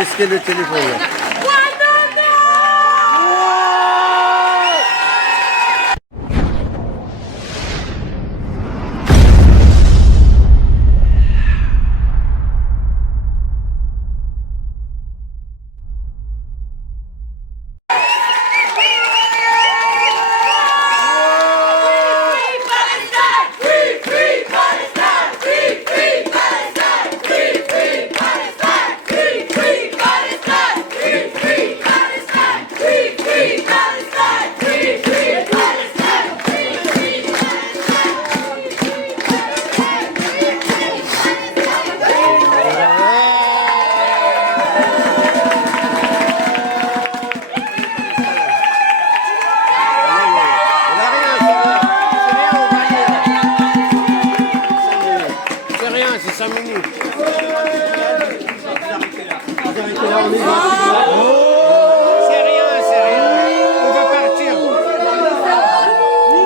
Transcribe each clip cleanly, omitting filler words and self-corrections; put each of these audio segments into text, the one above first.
confisquer le téléphone. C'est 5 minutes. C'est rien. On va partir.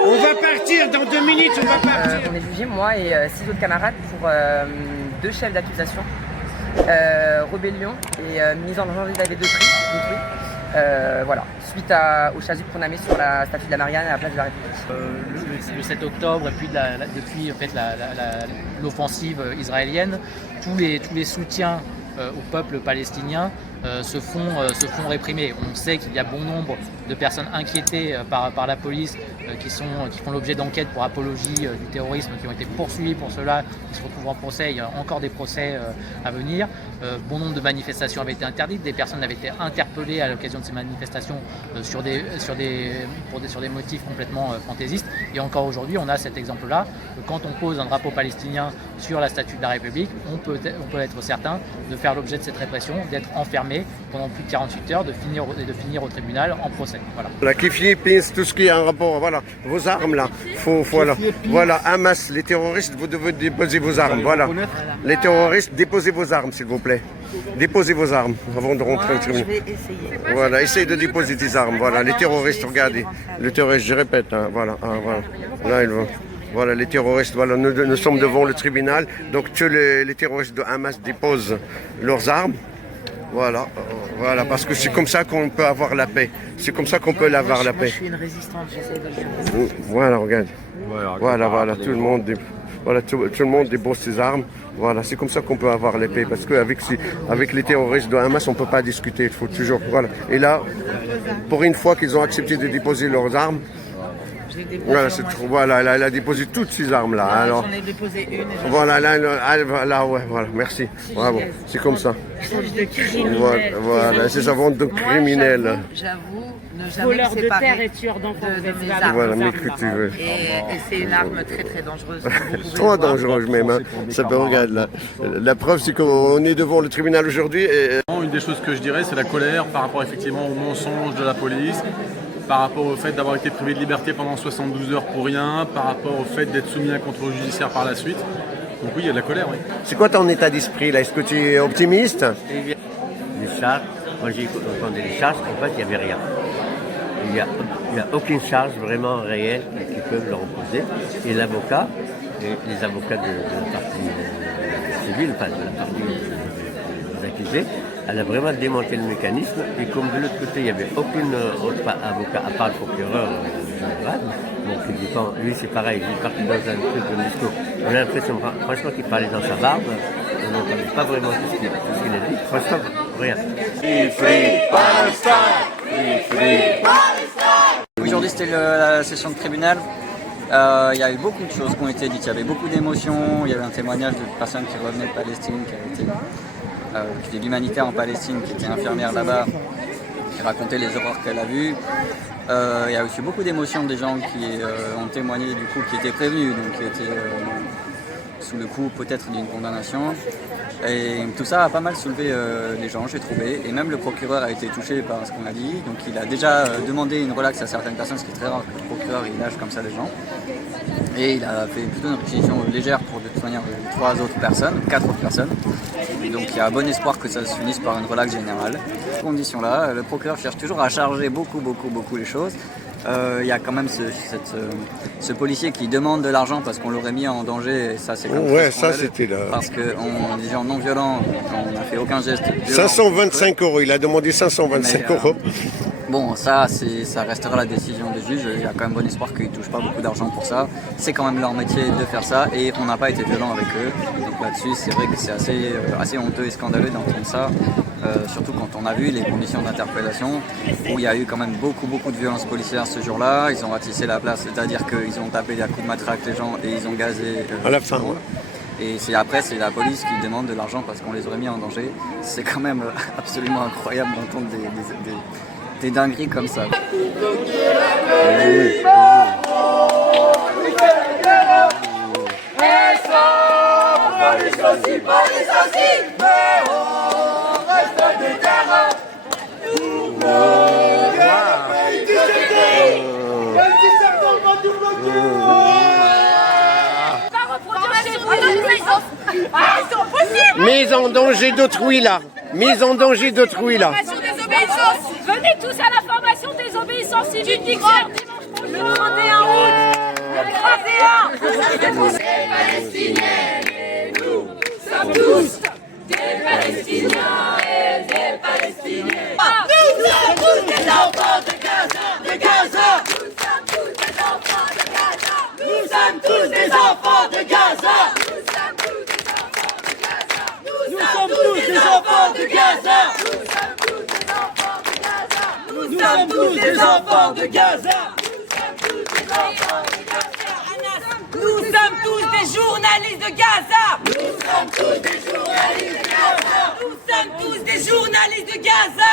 On va partir dans 2 minutes, on va partir. On est jugé, moi et 6 autres camarades, pour 2 chefs d'accusation. Rébellion et mise en danger de la vie d'autrui. Voilà, suite au chasuble qu'on a mis sur la statue de la Marianne à la place de la République. Le 7 octobre et puis depuis en fait, l'offensive israélienne, tous les soutiens au peuple palestinien se font réprimer. On sait qu'il y a bon nombre de personnes inquiétées par la police qui font l'objet d'enquêtes pour apologie du terrorisme, qui ont été poursuivis pour cela, qui se retrouvent en procès. Il y a encore des procès à venir. Bon nombre de manifestations avaient été interdites, des personnes avaient été interpellées à l'occasion de ces manifestations sur des motifs complètement fantaisistes. Et encore aujourd'hui, on a cet exemple-là. Quand on pose un drapeau palestinien sur la statue de la République, on peut être certain de faire l'objet de cette répression, d'être enfermé pendant plus de 48 heures, de finir au tribunal en procès. Voilà, qui finisse tout ce qui est en rapport, voilà, vos armes là, voilà, Hamas, les terroristes, vous devez déposer vos armes, voilà. Les terroristes, déposez vos armes s'il vous plaît. Déposez vos armes avant de rentrer au tribunal. Voilà, essayez de déposer des armes, voilà, les terroristes, regardez, les terroristes, je répète, hein, voilà, là ils vont. Voilà, les terroristes, voilà, nous sommes devant le tribunal, donc que les terroristes de Hamas déposent leurs armes. Voilà, parce que c'est comme ça qu'on peut avoir la paix. C'est comme ça qu'on peut avoir la paix. Je suis une résistante, j'essaie de... Voilà, regarde. Voilà, tout le monde dépose ses armes. Voilà, c'est comme ça qu'on peut avoir la paix. Parce qu'avec les terroristes de Hamas, on ne peut pas discuter. Il faut toujours. Voilà. Et là, pour une fois qu'ils ont accepté de déposer leurs armes, voilà, elle a déposé toutes ces armes-là. Alors, j'en ai déposé une. Voilà, merci. Bravo, c'est comme ça. Voilà, c'est sa vente de criminels. J'avoue, ne jamais voleur me de séparer terre et tueur d'enfants. de mes armes. Voilà, mais que tu veux. Et c'est une arme très très dangereuse. Trop dangereuse même. Hein. Ça peut regarder là. La preuve, c'est qu'on est devant le tribunal aujourd'hui. Une des choses que je dirais, c'est la colère par rapport effectivement au mensonge de la police, par rapport au fait d'avoir été privé de liberté pendant 72 heures pour rien, par rapport au fait d'être soumis à un contrôle judiciaire par la suite. Donc oui, il y a de la colère, oui. C'est quoi ton état d'esprit là? Est-ce que tu es optimiste? Les charges, quand j'ai entendu les charges, en fait, il n'y avait rien. Il n'y a aucune charge vraiment réelle qui peuvent leur opposer. Et l'avocat, les avocats de la partie civile, enfin de la partie des accusés, elle a vraiment démonté le mécanisme. Et comme de l'autre côté, il n'y avait aucun autre avocat, à part le procureur général, donc lui c'est pareil, il est parti dans un truc de discours. On a l'impression, franchement, qu'il parlait dans sa barbe. On n'entendait pas vraiment tout ce qu'il a dit. Franchement, rien. Aujourd'hui, c'était la session de tribunal. Il y a eu beaucoup de choses qui ont été dites. Il y avait beaucoup d'émotions. Il y avait un témoignage de personnes qui revenaient de Palestine, qui fait de l'humanitaire en Palestine, qui était infirmière là-bas, qui racontait les horreurs qu'elle a vues. Il y a aussi beaucoup d'émotions des gens qui ont témoigné, du coup, qui étaient prévenus, donc qui étaient sous le coup peut-être d'une condamnation. Et tout ça a pas mal soulevé les gens, j'ai trouvé. Et même le procureur a été touché par ce qu'on a dit. Donc il a déjà demandé une relaxe à certaines personnes, ce qui est très rare que le procureur il lâche comme ça les gens. Et il a fait plutôt une réquisition légère pour de toute manière 4 autres personnes. Donc il y a bon espoir que ça se finisse par une relaxe générale. Dans ces conditions-là, le procureur cherche toujours à charger beaucoup les choses. il y a quand même ce policier qui demande de l'argent parce qu'on l'aurait mis en danger. Et ça, c'est quand même Ouais, très ça, scandaleux. c'était là. Parce que des gens non violents, on n'a fait aucun geste violent. 525 euros, il a demandé 525 Mais, euros. Bon, ça restera la décision des juges. Il y a quand même bon espoir qu'ils ne touchent pas beaucoup d'argent pour ça. C'est quand même leur métier de faire ça et on n'a pas été violent avec eux. Donc là-dessus, c'est vrai que c'est assez honteux et scandaleux d'entendre ça. Surtout quand on a vu les conditions d'interpellation où il y a eu quand même beaucoup de violences policières ce jour-là. Ils ont ratissé la place, c'est-à-dire qu'ils ont tapé à coups de matraque les gens et ils ont gazé. À la fin, ouais. Et après, c'est la police qui demande de l'argent parce qu'on les aurait mis en danger. C'est quand même absolument incroyable d'entendre des dingueries comme ça. Mise en danger d'autrui là. Mise en danger d'autrui là. Venez tous à la formation des obéissances civiques dimanche le 31 août. Le 31. Des Palestiniens et nous sommes tous des Palestiniens et des Palestiniens. Nous sommes tous des enfants de Gaza, de Gaza. Nous sommes tous des enfants de Gaza. Nous sommes tous des enfants de Gaza. Nous sommes tous des enfants de Gaza. Nous sommes tous des journalistes de Gaza. Nous sommes tous des journalistes de Gaza. Nous sommes tous des journalistes de Gaza.